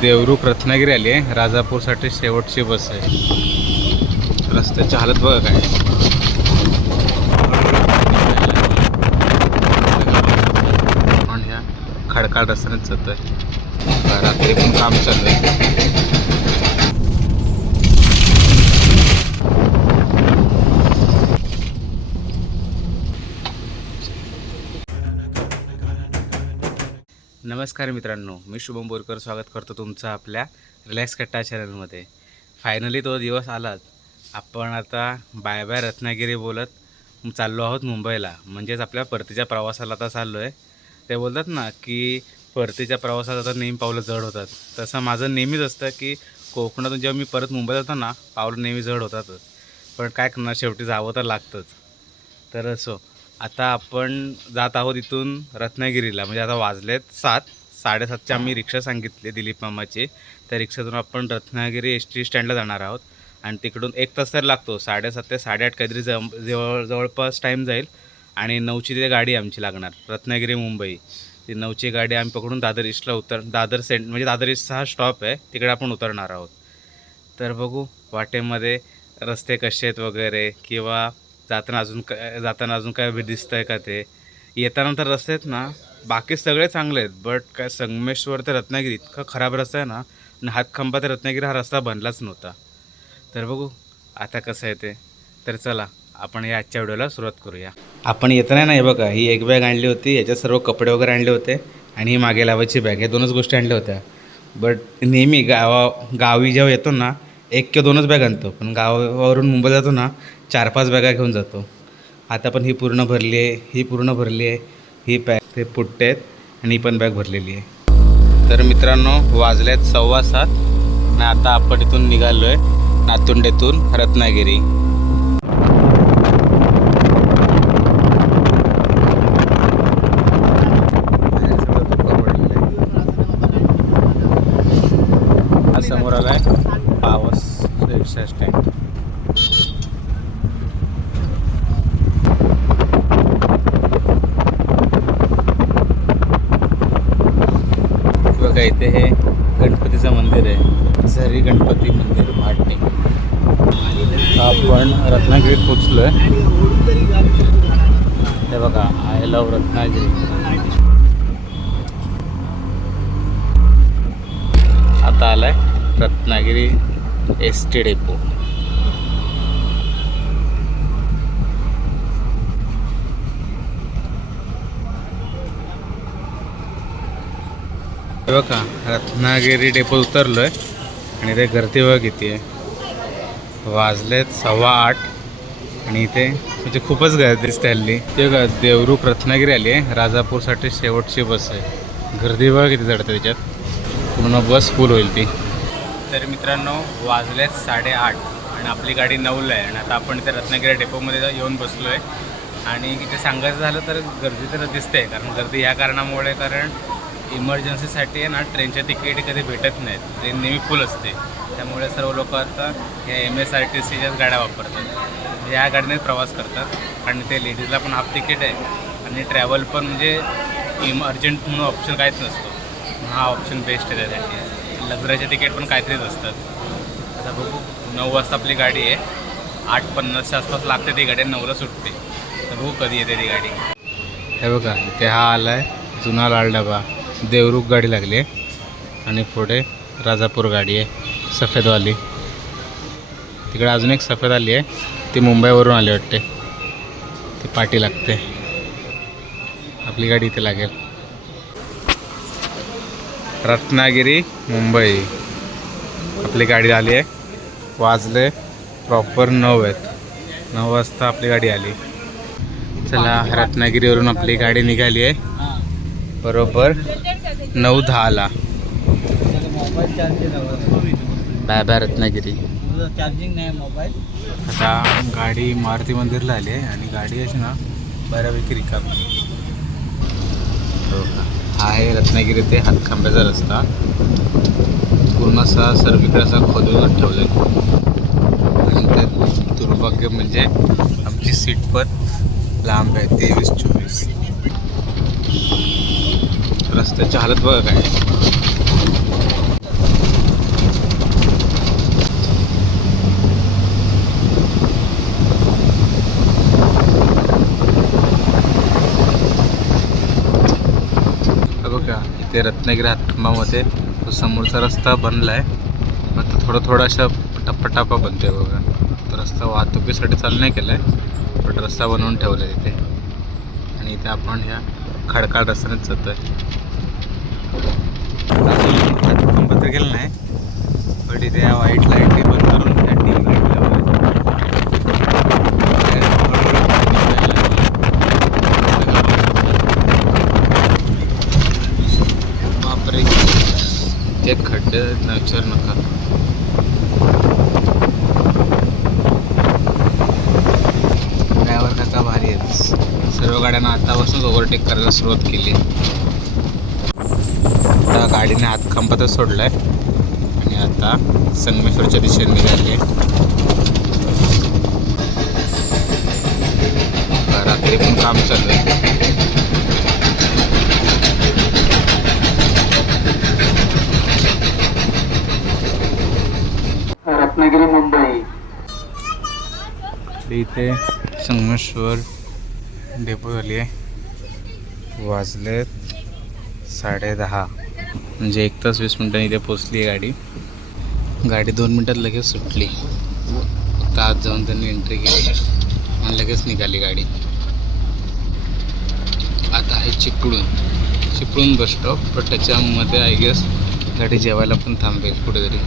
देवरुख रत्नागिरी आली आहे. राजापूरसाठी शेवटची बस आहे. रस्त्याची हालत बघा काय. पण ह्या खडकाळ रस्त्यानेच जातोय रात्री पण काम चालू आहे. नमस्कार मित्रांनो मी शुभम बोरकर स्वागत करतो तुमचं आपल्या रिलॅक्स कट्टा चॅनलमध्ये. फायनली तो दिवस आलाच आपण आता बाय बाय रत्नागिरी बोलत चाललो आहोत मुंबईला. म्हणजेच आपल्या परतीच्या प्रवासाला आता चाललो आहे ते बोलतात ना की परतीच्या प्रवासात आता नेहमी पावलं जड होतात. तसं माझं नेहमीच असतं की कोकणातून जेव्हा मी परत मुंबईत होतो ना पावलं नेहमी जड होतातच पण काय करणार शेवटी जावं तर लागतंच. तर असो आता आपण जात आहोत इथून रत्नागिरीला. म्हणजे आता वाजलेत सात. साडेसातची आम्ही रिक्षा सांगितली दिलीप मामाची. त्या रिक्षातून आपण रत्नागिरी एस टी स्टँडला जाणार आहोत. आणि तिकडून एक तास तर लागतो. साडेसात ते साडेआठ काहीतरी जम जवळ जवळपास टाईम जाईल. आणि नऊची तिथे गाडी आमची लागणार. रत्नागिरी मुंबई. ती नऊची गाडी आम्ही पकडून दादर ईस्टला उतर दादर सेंट म्हणजे दादर ईस्टचा हा स्टॉप आहे. तिकडे आपण उतरणार आहोत. तर बघू वाटेमध्ये रस्ते कसे आहेत वगैरे किंवा जाताना अजून काय जाताना अजून काय दिसतं आहे का ते? येताना तर रस्ते आहेत ना बाकी सगळे चांगले आहेत बट काय संगमेश्वर ते रत्नागिरी इतका खराब रस्ता आहे ना आणि हातखंबा ते रत्नागिरी हा रस्ता बनलाच नव्हता. तर बघू आता कसं आहे ते. तर चला आपण या आजच्या व्हिडिओला सुरुवात करूया. आपण येताना नाही बघा ही एक बॅग आणली होती याच्यात सर्व कपडे वगैरे आणले होते आणि ही मागे लावायची बॅग हे दोनच गोष्टी आणल्या होत्या. बट नेहमी गावा गावी जेव्हा येतो ना एक किंवा दोनच बॅग आणतो पण गावावरून मुंबईला जातो ना चार पाच बॅगा घेऊन जातो. आता पण ही पूर्ण भरली आहे ही पूर्ण भरली आहे ही पॅक ते पुट्टे आहेत आणि ही पण बॅग भरलेली आहे. तर मित्रांनो वाजले आहेत सव्वा सात आणि आता आपण इथून निघालो आहे नातुंडेतून रत्नागिरी हा समोर आलाय पावस रिक्षा स्टँड बघा इथे हे गणपतीचं मंदिर आहे? झरी गणपती मंदिर माटणी आपण रत्नागिरीत पोचलो आहे हे बघा आय लव रत्नागिरी. आता आलाय रत्नागिरी एस टी डेपो. हे बघा रत्नागिरी डेपो उतरलो आहे आणि इथे गर्दी बघा किती आहे. वाजलेत सव्वा आठ आणि इथे म्हणजे खूपच गर्दी दिसते हल्ली. ते बघा देवरुख रत्नागिरी आली आहे. राजापूरसाठी शेवटची बस आहे. गर्दी बघा किती चढते त्याच्यात. पूर्ण बस फुल होईल ती. तर मित्रांनो वाजलेत साडेआठ आणि आपली गाडी नऊला आहे. आणि आता आपण इथे रत्नागिरी डेपोमध्ये येऊन बसलो आहे आणि इथे सांगायचं झालं तर गर्दी तर दिसते कारण गर्दी ह्या कारणामुळे कारण इमर्जन्सीसाठी आहे ना ट्रेनच्या तिकीट कधी भेटत नाहीत. ट्रेन नेहमी फुल असते. त्यामुळे सर्व लोक आता ह्या एम एस आर टी सीच्याच गाड्या वापरतात. या ह्या गाडीनेच प्रवास करतात. आणि ते लेडीजला पण हाफ तिकीट आहे. आणि ट्रॅव्हल पण म्हणजे इम अर्जंट म्हणून ऑप्शन काहीच नसतो. हा ऑप्शन बेस्ट आहे त्यासाठी. लग्नाचे तिकीट पण काहीतरीच असतात. आता बघू नऊ वाजता आपली गाडी आहे. आठ पन्नासच्या आसपास लागते ती गाडी आणि नऊला सुटते. तर बघू कधी येते ती गाडी. हे बघा इथे हा आला आहे जुना लाल डबा. देवरुख गाडी लागली आहे. आणि पुढे राजापूर गाडी आहे सफेदवाली. तिकडे अजून एक सफेद आली आहे ती मुंबईवरून आली वाटते. ती पाठी लागते. आपली गाडी इथे लागेल. रत्नागिरी मुंबई. आपली गाडी आली आहे. वाजले प्रॉपर नऊ आहेत. नऊ वाजता आपली गाडी आली. चला रत्नागिरीवरून आपली गाडी निघाली आहे. बरोबर. नऊ दहाला. Bye bye Ratnagiri. चार्जिंग नाही मोबाईल आता गाडी मारुती मंदिरला आली आहे आणि गाडी अशी ना बऱ्यापैकी रिकामी. हो का? हा आहे रत्नागिरी ते हातखांब्याचा रस्ता. पूर्ण असा सर्वीकडे असा खोदून ठेवला आहे. आणि त्यात दुर्भाग्य म्हणजे आमची सीट पण लांब आहे तेवीस चोवीस. त्याची हालत बघा काय. बघा इथे रत्नागिरी हातमामध्ये तो समोरचा रस्ता बनला आहे मग थोडा थोडा अशा टप्पाटापा बनतोय बघा. तो रस्ता वाहतुकीसाठी चालू नाही केला आहे पण रस्ता बनवून ठेवला आहे इथे. आणि इथे आपण ह्या खडकाळ रस्त्यानेच जातो आहे अजून हातखंबा तर नाही. पण इथे या व्हाईट लाइट बंद करून त्या टीम लाइट बापरे ते खड्डे ना विचार नका. ड्रायव्हर कसा भारी आहेत सर्व गाड्यांना आतापासूनच ओव्हरटेक करायला सुरुवात केली आता गाडीने हात खांबातच सोडलाय. आणि आता संगमेश्वरच्या दिशेने निघाली रात्री पण काम चालू आहे. रत्नागिरी मुंबई. इथे संगमेश्वर डेपो झाली आहे वाजलेत साडे दहा. म्हणजे एक तास वीस मिनिटांनी इथे पोचली आहे गाडी. गाडी दोन मिनटात लगेच सुटली. फक्त आत जाऊन त्यांनी एंट्री केली. आणि लगेच निघाली गाडी. आता आहे चिपळूण. चिपळूण बस स्टॉप पण त्याच्यामध्ये आय गेस गाडी जेवायला पण थांबेल कुठेतरी.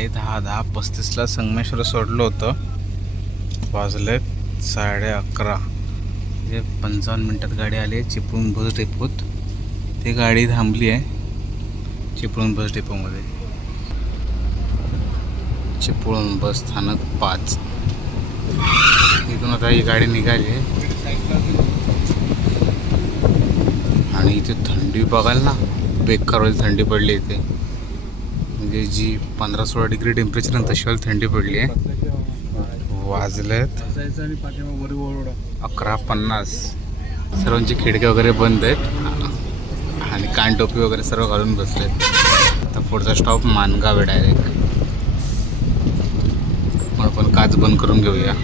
साडे दहा दहा पस्तीसला संगमेश्वर सोडलं होतं. वाजले साडे अकरा. म्हणजे पंचावन्न मिनटात गाडी आली आहे चिपळूण बस डेपोत. ती गाडी थांबली आहे चिपळूण बस डेपोमध्ये. चिपळूण बस स्थानक पाच. इथून आता ही गाडी निघाली आहे. आणि इथे थंडी बघाल ना बेकार थंडी पडली इथे. म्हणजे जी पंधरा सोळा डिग्री टेम्परेचर आणि तशी थंडी पडली आहे. वाजलेत. अकरा पन्नास. सर्वांची खिडक्या वगैरे बंद आहेत. आणि कानटोपी वगैरे सर्व घालून बसलेत. आता पुढचा स्टॉप मानगाव आहे डायरेक्ट मग आपण काच बंद करून घेऊया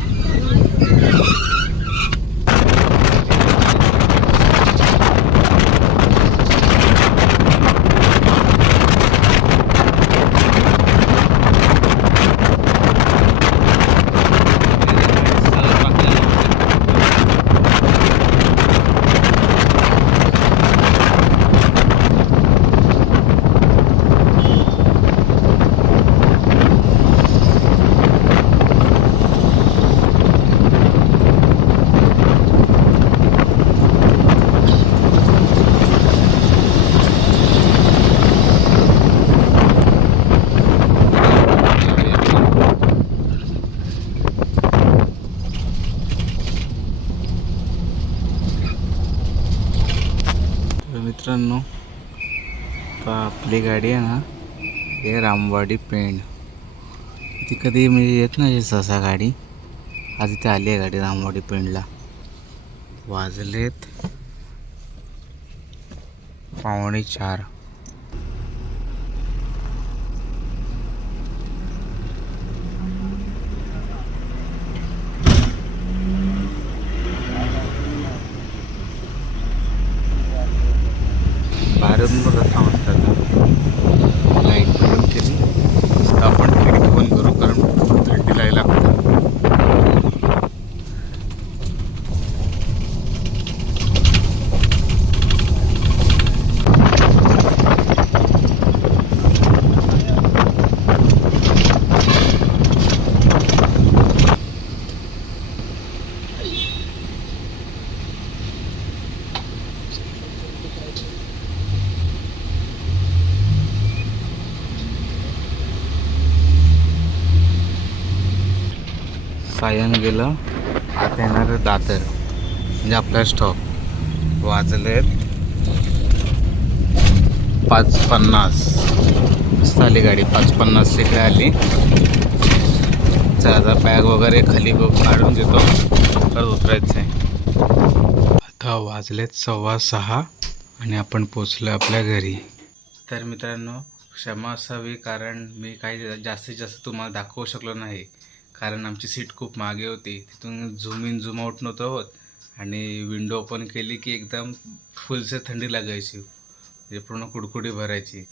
तर मित्रांनो आता गाडी आहे ना हे रामवाडी पेंड ती कधी म्हणजे येत नाही सहसा गाडी. आज इथे आली आहे गाडी रामवाडी पेंडला वाजलेत पावणे चार. बाहेरून बघ कसा म्हणतात लाइट बंद केली आता आपण खिडकी बंद करू कारण थंडी लागायला लागतं सायन गेलं. आता येणार दादर म्हणजे आपला स्टॉप वाजलेत पाच पन्नास मस्त आली गाडी पाच पन्नास इकडे आली. चला आता बॅग वगैरे खाली बघ काढून घेतो परत उतरायचं आहे आता वाजलेत सव्वा सहा आणि आपण पोचलो आपल्या घरी. तर मित्रांनो क्षमा असावी कारण मी काही जास्तीत जास्त तुम्हाला दाखवू शकलो नाही. कारण आमची सीट खूप मागे होती. तिथून झूम इन झूम आऊट नव्हतं होत. आणि विंडो ओपन केली की एकदम फुलसे थंडी लागायची. म्हणजे पूर्ण कुडकुडी भरायची.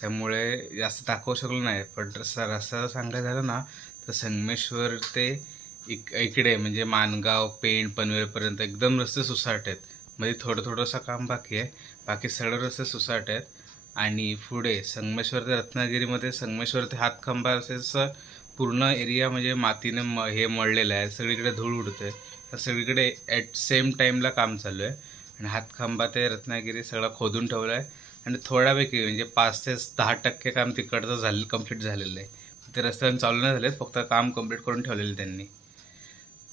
त्यामुळे जास्त दाखवू शकलो नाही. पण रस्ता रस्ता सांगायचं झालं ना तर संगमेश्वर ते इक इकडे म्हणजे मानगाव पेण पनवेलपर्यंत एकदम रस्ते सुसाट आहेत. मध्ये थोडं थोडंसं काम बाकी आहे. बाकी सगळे रस्ते सुसाट आहेत. आणि पुढे संगमेश्वर ते रत्नागिरीमध्ये संगमेश्वर ते हातखंबा असे पूर्ण एरिया म्हणजे मातीने म हे मळलेलं आहे. सगळीकडे धूळ उडते तर सगळीकडे ॲट सेम टाईमला काम चालू आहे. आणि हातखंबा ते रत्नागिरी सगळं खोदून ठेवलं आहे. आणि थोड्यापैकी म्हणजे पाच ते दहा टक्के काम तिकडचं झालं कंप्लीट झालेलं आहे. ते रस्त्यावर चालू नाही झाले फक्त काम कंप्लीट करून ठेवलेलं त्यांनी.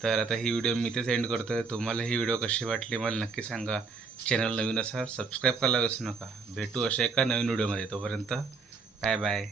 तर आता ही व्हिडिओ मी ते सेंड करतो आहे तुम्हाला ही व्हिडिओ कशी वाटली मला नक्की सांगा. चॅनल नवीन असा सबस्क्राईब करायला विसरू नका. भेटू अशा एका नवीन व्हिडिओमध्ये तोपर्यंत बाय बाय